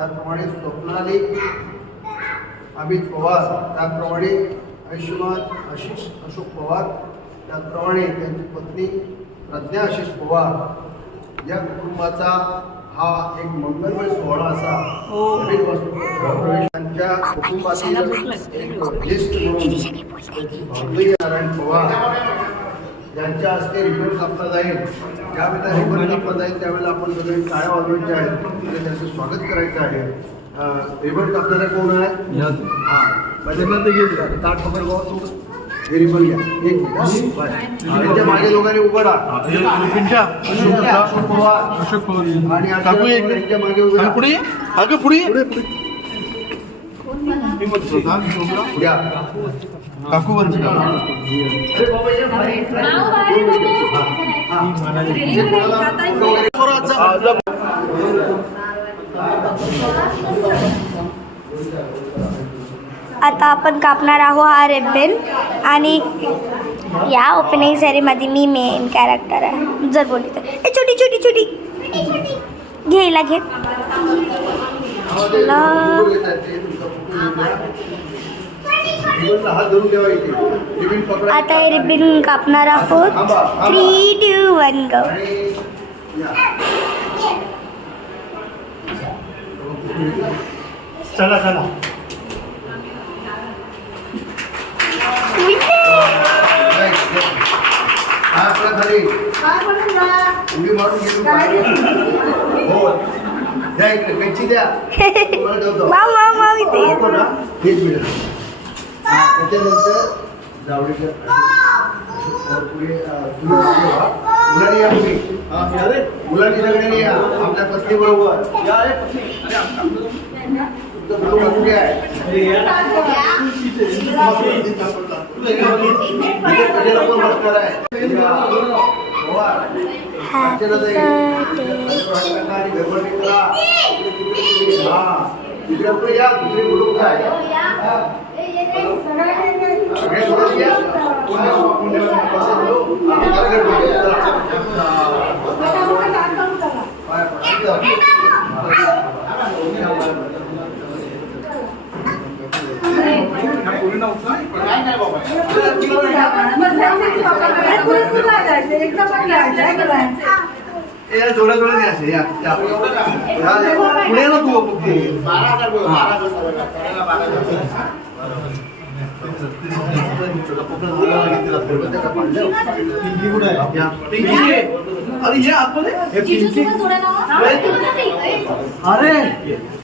त्याचप्रमाणे स्वप्नाली अमित पवार, त्याचप्रमाणे आयुष्यमान आशिष अशोक पवार, त्याचप्रमाणे त्यांची पत्नी प्रज्ञा आशिष पवार. या कुटुंबाचा हा एक मंगलमय सोहळा असा नवीन गृहप्रवेश. त्यांच्या कुटुंबातील एक ज्येष्ठ म्हणून त्यांची भाऊजाई नारायण पवार यांच्या हस्ते रिबन कापला जाईल. ज्यावेळेला रिबन कापला जाईल त्यावेळेला आपण सगळे टाळ्या वाजवायच्या आहेत आणि त्यांचं स्वागत करायचं आहे. रिबन कापणारा कोण आहे? हां, ताट पकड बाबा, तू हे रिबन घ्या. एक मिनिट, त्यांच्या मागे दोघांनी उभं राहा. अशोक पवार आणि त्यांच्या मागे उभं राहा. पुढे घ्या काकू वर आता आपण कापणार आहोत हा रिबन आणि या ओपनिंग सेरेमनी मी मेन कॅरेक्टर आहे जर बोलली तर. छोटी छोटी छोटी घ्यायला घे. आता हे रिबन कापणार आहोत. 3, 2, 1 गो. चला चला उडी मारून गेलो हो द्या इकडे कच्ची द्या. त्याच्यानंतर जावडेकर मुलांनी या तुम्ही मुलांनी सगळ्यांनी या आपल्या पत्नी बरोबर थोडं थोडं द्यायचं पुढे ना तू 12,000 अरे